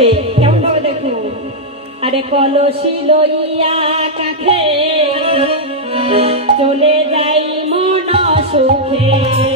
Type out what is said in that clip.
গেছে কেমন ভাবে দেখুন। আরে কলসি লইয়া কাখে চলে যাই মন সুখে।